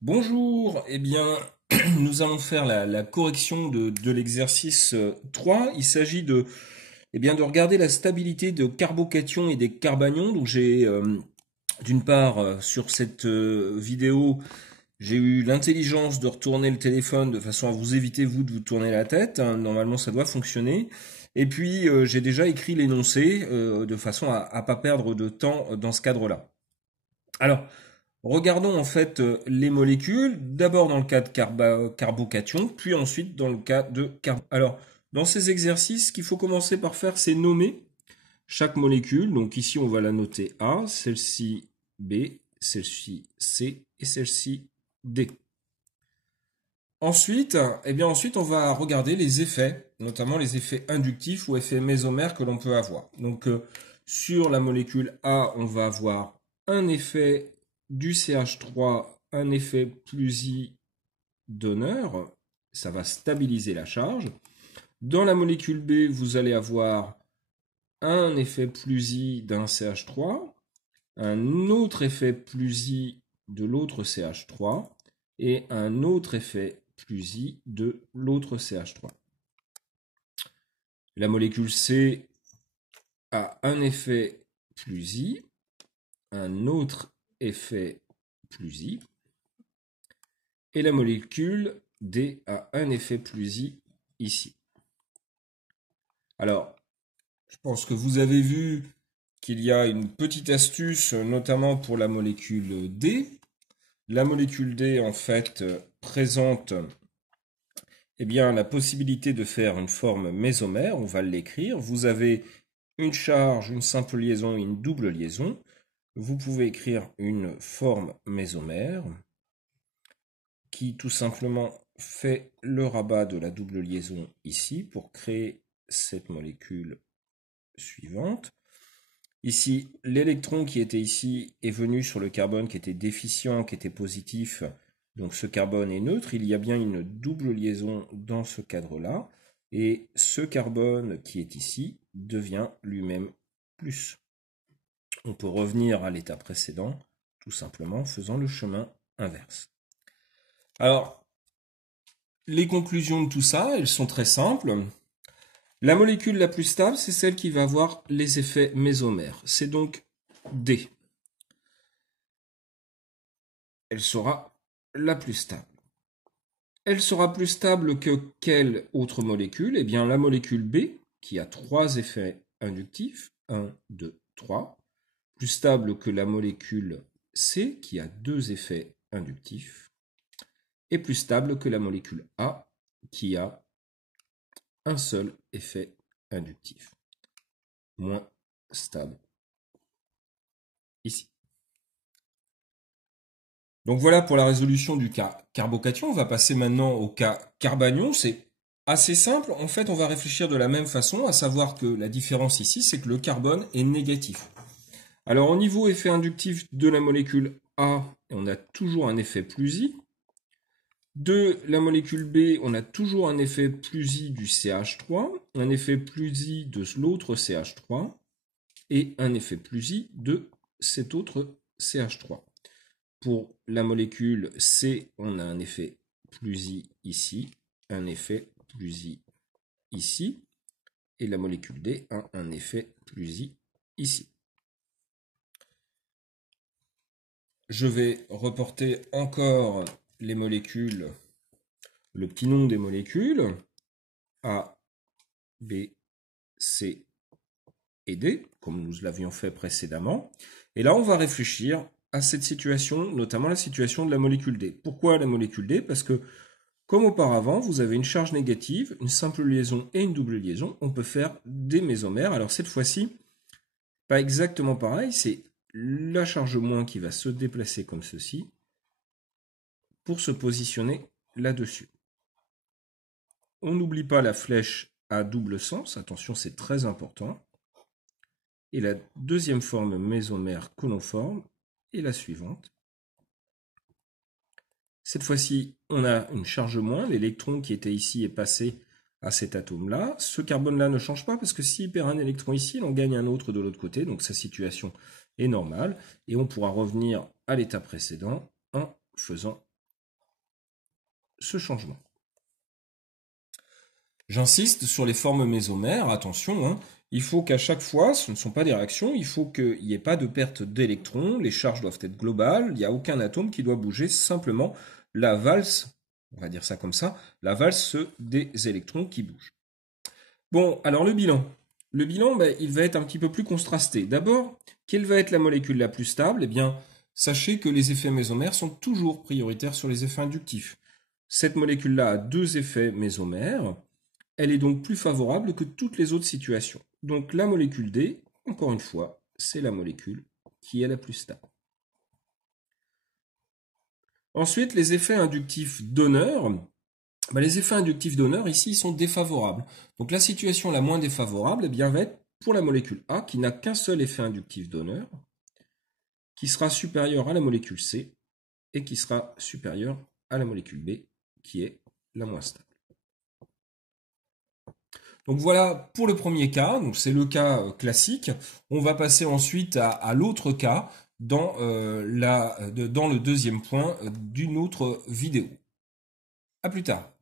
Bonjour, eh bien, nous allons faire la correction de l'exercice 3. Il s'agit de regarder la stabilité de carbocations et des carbanions. Donc j'ai, d'une part, sur cette vidéo, j'ai eu l'intelligence de retourner le téléphone de façon à vous éviter, vous, de vous tourner la tête, hein. Normalement, ça doit fonctionner. Et puis, j'ai déjà écrit l'énoncé de façon à pas perdre de temps dans ce cadre-là. Alors, regardons en fait les molécules, d'abord dans le cas de carbocation, puis ensuite dans le cas de Alors, dans ces exercices, ce qu'il faut commencer par faire, c'est nommer chaque molécule. Donc ici, on va la noter A, celle-ci B, celle-ci C et celle-ci D. Ensuite, on va regarder les effets, notamment les effets inductifs ou effets mésomères que l'on peut avoir. Donc, sur la molécule A, on va avoir un effet du CH3, un effet plus I donneur, ça va stabiliser la charge. Dans la molécule B, vous allez avoir un effet plus I d'un CH3, un autre effet plus I de l'autre CH3 et un autre effet plus I de l'autre CH3. La molécule C a un effet plus I, un autre effet plus I, et la molécule D a un effet plus I ici. Alors, je pense que vous avez vu qu'il y a une petite astuce, notamment pour la molécule D. La molécule D, en fait, présente la possibilité de faire une forme mésomère. On va l'écrire. Vous avez une charge, une simple liaison et une double liaison. Vous pouvez écrire une forme mésomère qui tout simplement fait le rabat de la double liaison ici pour créer cette molécule suivante. Ici, l'électron qui était ici est venu sur le carbone qui était déficient, qui était positif. Donc ce carbone est neutre. Il y a bien une double liaison dans ce cadre-là. Et ce carbone qui est ici devient lui-même plus. On peut revenir à l'état précédent, tout simplement en faisant le chemin inverse. Alors, les conclusions de tout ça, elles sont très simples. La molécule la plus stable, c'est celle qui va avoir les effets mésomères. C'est donc D. Elle sera la plus stable. Elle sera plus stable que quelle autre molécule? Eh bien, la molécule B, qui a 3 effets inductifs, 1, 2, 3, plus stable que la molécule C, qui a 2 effets inductifs, et plus stable que la molécule A, qui a un seul effet inductif. Moins stable ici. Donc voilà pour la résolution du cas carbocation. On va passer maintenant au cas carbanion. C'est assez simple. En fait, on va réfléchir de la même façon, à savoir que la différence ici, c'est que le carbone est négatif. Alors au niveau effet inductif de la molécule A, on a toujours un effet plus I. De la molécule B, on a toujours un effet plus I du CH3, un effet plus I de l'autre CH3 et un effet plus I de cet autre CH3. Pour la molécule C, on a un effet plus I ici, un effet plus I ici, et la molécule D a un effet plus I ici. Je vais reporter encore les molécules, le petit nom des molécules, A, B, C et D, comme nous l'avions fait précédemment. Et là, on va réfléchir à cette situation, notamment la situation de la molécule D. Pourquoi la molécule D? Parce que, comme auparavant, vous avez une charge négative, une simple liaison et une double liaison. On peut faire des mésomères. Alors cette fois-ci, pas exactement pareil, c'est la charge moins qui va se déplacer comme ceci pour se positionner là-dessus. On n'oublie pas la flèche à double sens, attention, c'est très important. Et la deuxième forme mésomère que l'on forme est la suivante. Cette fois-ci, on a une charge moins, l'électron qui était ici est passé à cet atome-là. Ce carbone-là ne change pas parce que s'il perd un électron ici, il en gagne un autre de l'autre côté, donc sa situation est normale. Et on pourra revenir à l'état précédent en faisant ce changement. J'insiste sur les formes mésomères, attention, hein, il faut qu'à chaque fois, ce ne sont pas des réactions, il faut qu'il n'y ait pas de perte d'électrons, les charges doivent être globales, il n'y a aucun atome qui doit bouger, simplement la valse, on va dire ça comme ça, la valse des électrons qui bougent. Bon, alors le bilan. Le bilan, ben, il va être un petit peu plus contrasté. D'abord, quelle va être la molécule la plus stable? Eh bien, sachez que les effets mésomères sont toujours prioritaires sur les effets inductifs. Cette molécule-là a deux effets mésomères. Elle est donc plus favorable que toutes les autres situations. Donc la molécule D, encore une fois, c'est la molécule qui est la plus stable. Ensuite, les effets inductifs donneurs. Les effets inductifs donneurs, ici, sont défavorables. Donc la situation la moins défavorable eh bien, va être pour la molécule A, qui n'a qu'un seul effet inductif donneur, qui sera supérieur à la molécule C, et qui sera supérieur à la molécule B, qui est la moins stable. Donc voilà pour le premier cas, donc c'est le cas classique. On va passer ensuite à l'autre cas dans le deuxième point d'une autre vidéo. À plus tard.